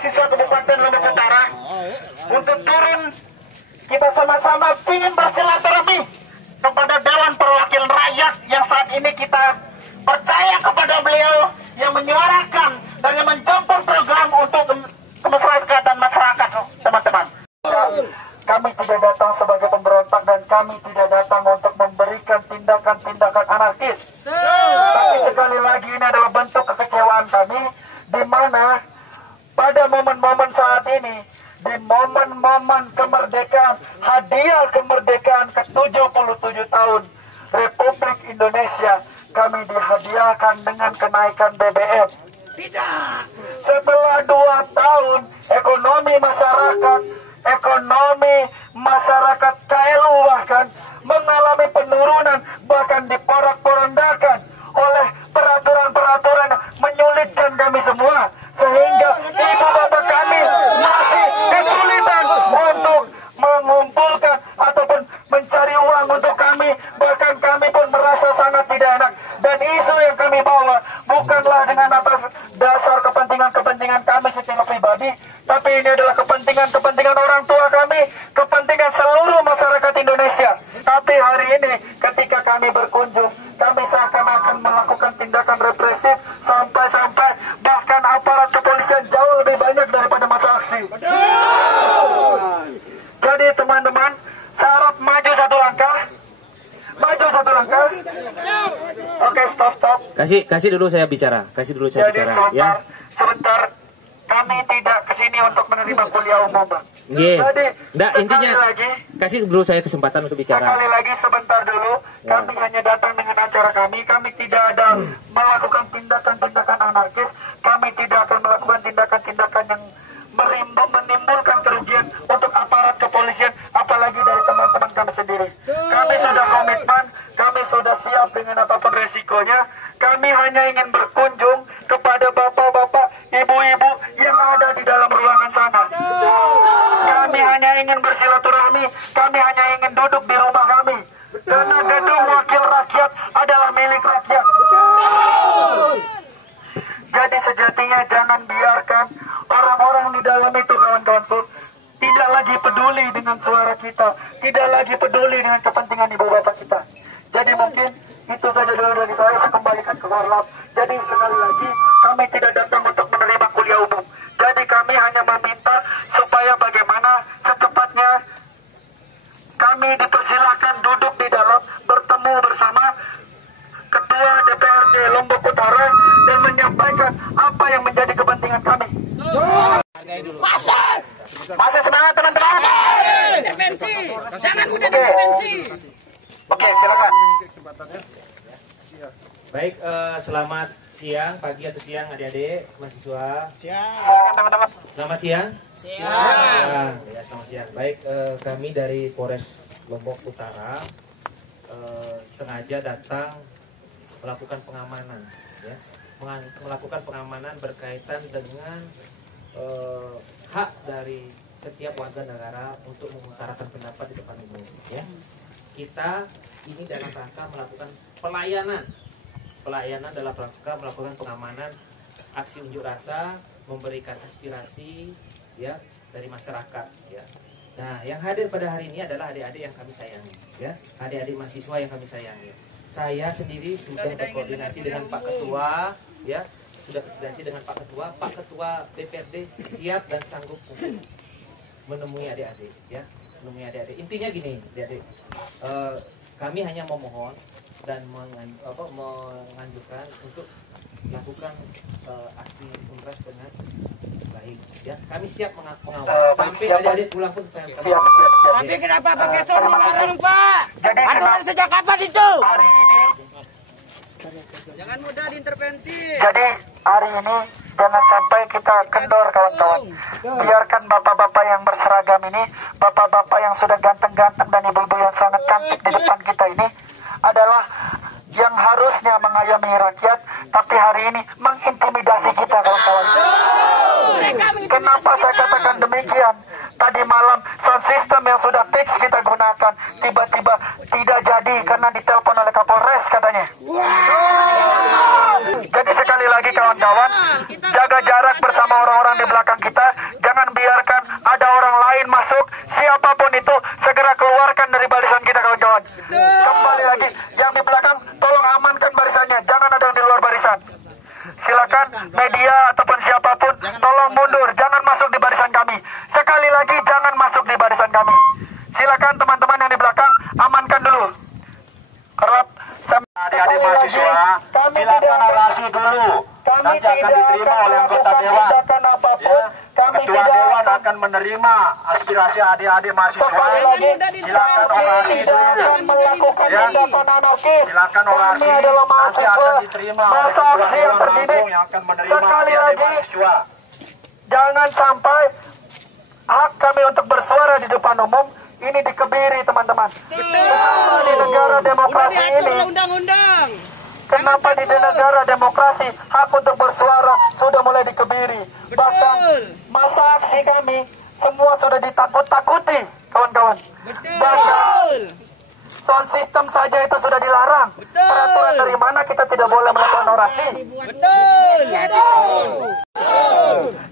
mahasiswa Kabupaten Lombok Utara untuk turun kita sama-sama ingin bersilaturahmi kepada Dewan Perwakilan Rakyat yang saat ini kita percaya kepada beliau yang menyuarakan dan yang mencampur program untuk kemasyarakatan masyarakat, teman-teman. Kami tidak datang sebagai pemberontak dan kami tidak datang untuk memberikan tindakan-tindakan anarkis. Tapi sekali lagi ini adalah bentuk kekecewaan kami di mana pada momen-momen saat ini, di momen-momen kemerdekaan, hadiah kemerdekaan ke-77 tahun Republik Indonesia, kami dihadiahkan dengan kenaikan BBM. Tidak. Setelah 2 tahun ekonomi masyarakat KLU bahkan mengalami penurunan, bahkan diporak-porandakan oleh peraturan-peraturan menyulitkan kami semua, sehingga ibu bapak kami masih kesulitan untuk mengumpulkan ataupun mencari uang untuk kami. Bahkan kami pun merasa sangat tidak enak, dan isu yang kami bawa bukanlah dengan atas dasar kepentingan kami secara pribadi, tapi ini adalah kepentingan orang tua kami, kepentingan seluruh masyarakat Indonesia. Tapi hari ini ketika kami berkunjung, kami seakan-akan melakukan tindakan represif sampai bahkan aparat kepolisian jauh lebih banyak daripada masa aksi. Jadi teman-teman, saya harap maju satu langkah. Oke, stop. Kasih dulu saya bicara. Sebentar. Kami tidak kesini untuk menerima kuliah umum, Bang. Jadi, intinya lagi, kasih dulu saya kesempatan untuk bicara. Sekali lagi sebentar dulu, kami hanya datang dengan acara kami. Kami tidak ada melakukan tindakan-tindakan anarkis. Kami tidak akan melakukan tindakan-tindakan yang menimbulkan kerugian untuk aparat kepolisian, apalagi dari teman-teman kami sendiri. Kami sudah komitmen, kami sudah siap dengan apapun resikonya. Kami hanya ingin berkunjung kepada bapak-bapak, ibu-ibu yang ada di dalam ruangan sana. Kami hanya ingin bersilaturahmi, kami hanya ingin duduk di rumah kami. Karena gedung wakil rakyat adalah milik rakyat. Jadi sejatinya jangan biarkan orang-orang di dalam itu, kawan-kawanku, tidak lagi peduli dengan suara kita, tidak lagi peduli dengan kepentingan ibu bapak kita. Jadi mungkin itu saja dulu dari saya kembalikan ke Warlap. Jadi sekali lagi, kami tidak datang untuk menerima kuliah umum. Jadi kami hanya meminta supaya bagaimana secepatnya kami dipersilakan duduk di dalam, bertemu bersama Ketua DPRD Lombok Utara dan menyampaikan apa yang menjadi kepentingan kami. Masih semangat teman-teman. Intervensi. Jangan mudah intervensi. Oke, silakan. Baik, selamat siang, pagi atau siang adik-adik mahasiswa. Silakan teman-teman. Selamat siang. Siang. Ya, selamat siang. Baik, kami dari Polres Lombok Utara sengaja datang melakukan pengamanan, ya, melakukan pengamanan berkaitan dengan hak dari setiap warga negara untuk mengutarakan pendapat di depan umum. Ya, kita ini dalam rangka melakukan pelayanan dalam rangka melakukan pengamanan aksi unjuk rasa, memberikan aspirasi, ya, dari masyarakat, ya. Nah, yang hadir pada hari ini adalah adik-adik yang kami sayangi, ya, adik-adik mahasiswa yang kami sayangi. Saya sendiri sudah berkoordinasi dengan Pak Ketua, ya, Pak Ketua DPRD siap dan sanggup untuk menemui adik-adik, ya, Intinya gini, adik-adik, kami hanya memohon dan menganjurkan untuk melakukan aksi unrwas dengan baik. Ya, kami siap mengawal sampai adik-adik pulang pun saya Siap. Tapi kenapa pakai sono larang, Pak? Jadi Aturan sejak kapan itu? hari ini, Jangan mudah diintervensi. jadi hari ini jangan sampai kita kendor kawan-kawan. Biarkan bapak-bapak yang berseragam ini, bapak-bapak yang sudah ganteng-ganteng dan ibu-ibu yang sangat cantik di depan kita ini adalah yang harusnya mengayomi rakyat, tapi hari ini mengintimidasi kita kawan-kawan. Kenapa saya katakan demikian? Tadi malam sound system yang sudah fix kita gunakan tiba-tiba tidak jadi karena ditelepon oleh Kapolres katanya. Jadi sekali lagi kawan-kawan, jaga jarak bersama orang-orang di belakang kita. Jangan biarkan ada orang lain masuk. Siapapun itu segera keluarkan dari barisan kita kawan-kawan. Kembali lagi, yang di belakang tolong amankan barisannya. Jangan ada yang di luar barisan. Silakan media ataupun siapapun tolong mundur, jangan masuk di barisan kami. Sekali lagi jangan masuk di barisan kami. Silakan teman-teman yang di belakang amankan dulu. Kerap adik-adik mahasiswa, silakan orasi dulu. Nanti akan diterima oleh anggota dewan. Ketua dewan akan menerima aspirasi adik-adik mahasiswa. Silakan orasi dulu. Silakan orasi. Nanti akan diterima oleh ketua dewan langsung yang akan menerima adik-adik mahasiswa. Jangan sampai hak kami untuk bersuara di depan umum ini dikebiri, teman-teman. Kenapa di negara demokrasi ini? Kenapa di negara demokrasi hak untuk bersuara sudah mulai dikebiri? Bahkan masa aksi kami semua sudah ditakut-takuti, kawan-kawan. Bahkan sound system saja itu sudah dilarang. Peraturan dari mana kita tidak boleh melakukan orasi?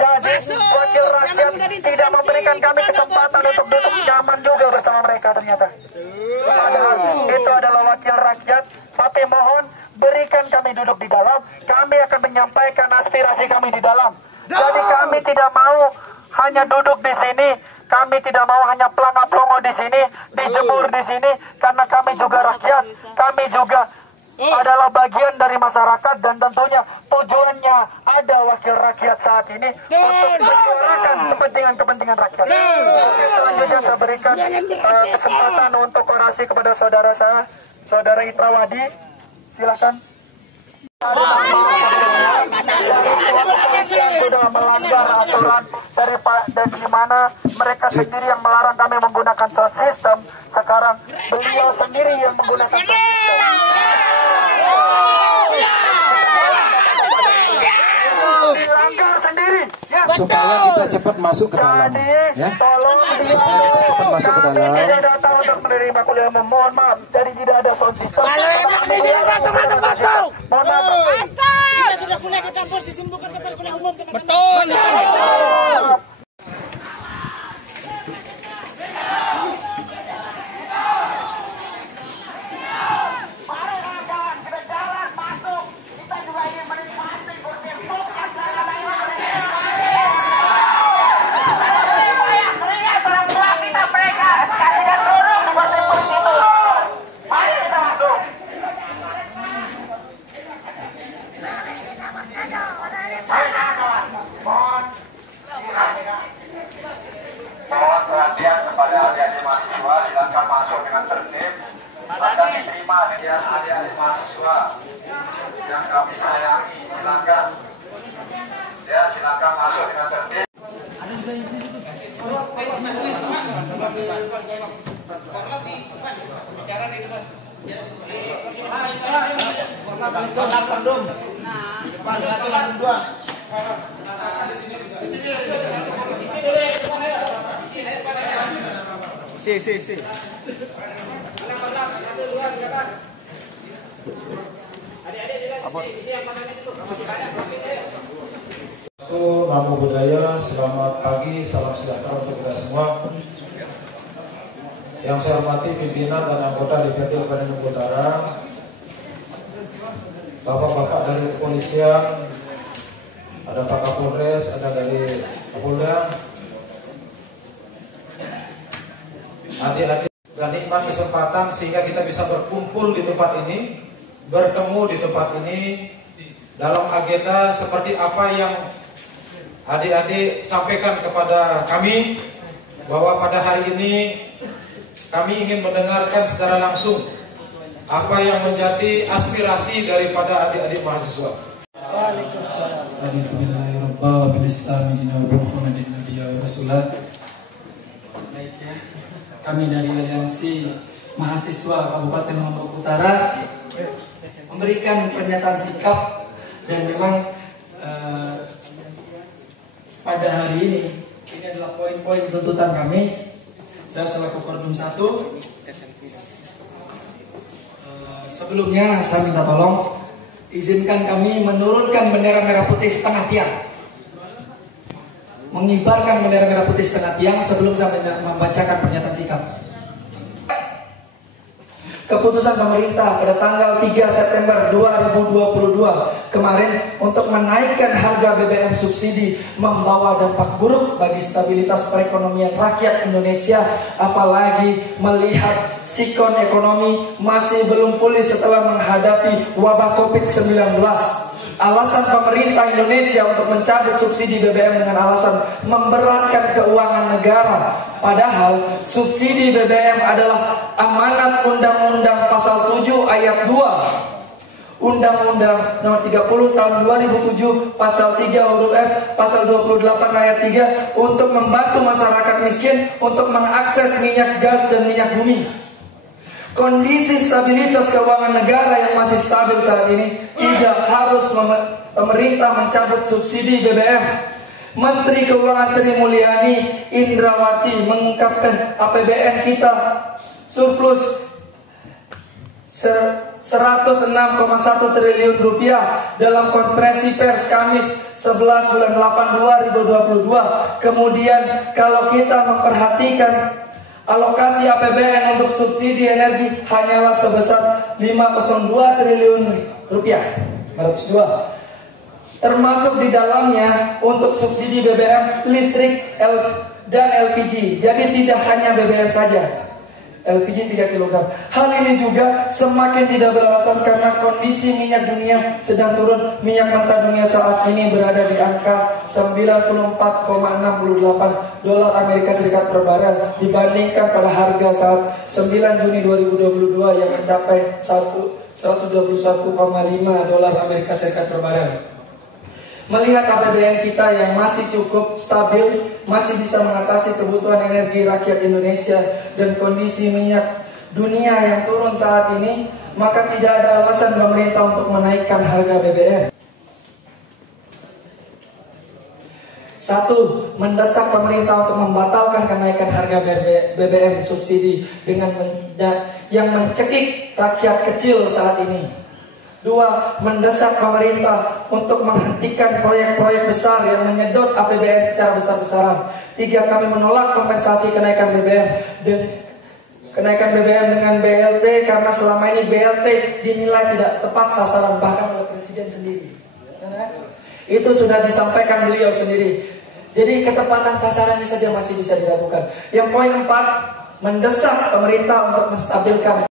Jadi wakil rakyat tidak memberikan kami kesempatan untuk duduk nyaman juga bersama mereka ternyata. Padahal itu adalah wakil rakyat, tapi mohon berikan kami duduk di dalam. Kami akan menyampaikan aspirasi kami di dalam. Jadi kami tidak mau hanya duduk di sini. Kami tidak mau hanya pelangap-pelongo di sini, dijemur di sini, karena kami juga rakyat. Kami juga adalah bagian dari masyarakat dan tentunya tujuannya ada wakil rakyat saat ini untuk menyuarakan kepentingan rakyat. Oke, selanjutnya saya berikan kesempatan untuk orasi kepada saudara saya, saudara Itrawadi. Silakan. Sudah melanggar aturan dan di mana mereka sendiri yang melarang kami menggunakan sound system, sekarang beliau sendiri yang menggunakan sound system. Dilanggar sendiri ya. Supaya kita cepat masuk ke dalam, ya. Tolong Supaya kita cepat masuk ke dalam. tidak datang untuk menerima kuliah. Mohon maaf, jadi tidak ada sound system. Kalau emang di sini masuk. Mohon maaf. Kita sudah kuliah di kampus, di sini bukan tempat kuliah umum, teman-teman. Betul. Mohon perhatian kepada adik-adik mahasiswa, silakan masuk dengan tertib. Akan diterima adik-adik mahasiswa yang kami sayangi, silakan. Ya, silakan masuk dengan tertib. Namo Buddhaya, selamat pagi, salam sejahtera untuk kita semua. Yang saya hormati pimpinan dan anggota DPRD Kabupaten Lombok Utara, bapak-bapak dari kepolisian, ada Pak Kapolres, ada dari Kapolda, adik-adik dan nikmat kesempatan sehingga kita bisa berkumpul di tempat ini, bertemu di tempat ini dalam agenda seperti apa yang adik-adik sampaikan kepada kami, bahwa pada hari ini kami ingin mendengarkan secara langsung apa yang menjadi aspirasi daripada adik-adik mahasiswa. Kami dari Aliansi Mahasiswa Kabupaten Lombok Utara memberikan pernyataan sikap, dan memang pada hari ini adalah poin-poin tuntutan kami. Saya selaku Korbum 1, sebelumnya saya minta tolong izinkan kami menurunkan bendera merah putih setengah tiang, mengibarkan bendera merah putih setengah tiang sebelum saya membacakan pernyataan sikap. Keputusan pemerintah pada tanggal 3 September 2022 kemarin untuk menaikkan harga BBM subsidi membawa dampak buruk bagi stabilitas perekonomian rakyat Indonesia, apalagi melihat sikon ekonomi masih belum pulih setelah menghadapi wabah COVID-19. Alasan pemerintah Indonesia untuk mencabut subsidi BBM dengan alasan memberatkan keuangan negara. Padahal subsidi BBM adalah amanat Undang-Undang Pasal 7 Ayat 2 Undang-Undang Nomor 30 Tahun 2007 Pasal 3 huruf F Pasal 28 Ayat 3 untuk membantu masyarakat miskin untuk mengakses minyak gas dan minyak bumi. Kondisi stabilitas keuangan negara yang masih stabil saat ini tidak harus pemerintah mencabut subsidi BBM. Menteri Keuangan Sri Mulyani Indrawati mengungkapkan APBN kita surplus 106,1 triliun rupiah dalam konferensi pers Kamis 11 bulan 8 2022. Kemudian kalau kita memperhatikan alokasi APBN untuk subsidi energi hanyalah sebesar 502 triliun rupiah, 502. Termasuk di dalamnya untuk subsidi BBM, listrik, dan LPG. Jadi tidak hanya BBM saja, LPG 3 kg. Hal ini juga semakin tidak beralasan karena kondisi minyak dunia sedang turun. Minyak mentah dunia saat ini berada di angka 94,68 dolar Amerika Serikat per barel dibandingkan pada harga saat 9 Juni 2022 yang mencapai 121,5 dolar Amerika Serikat per barel. Melihat APBN kita yang masih cukup stabil, masih bisa mengatasi kebutuhan energi rakyat Indonesia dan kondisi minyak dunia yang turun saat ini, maka tidak ada alasan pemerintah untuk menaikkan harga BBM. 1. Mendesak pemerintah untuk membatalkan kenaikan harga BBM subsidi dengan yang mencekik rakyat kecil saat ini. 2. Mendesak pemerintah untuk menghentikan proyek-proyek besar yang menyedot APBN secara besar-besaran. 3. Kami menolak kompensasi kenaikan BBM dengan BLT karena selama ini BLT dinilai tidak tepat sasaran bahkan oleh Presiden sendiri. Itu sudah disampaikan beliau sendiri. Jadi ketepatan sasarannya saja masih bisa dilakukan. Yang poin 4, mendesak pemerintah untuk menstabilkan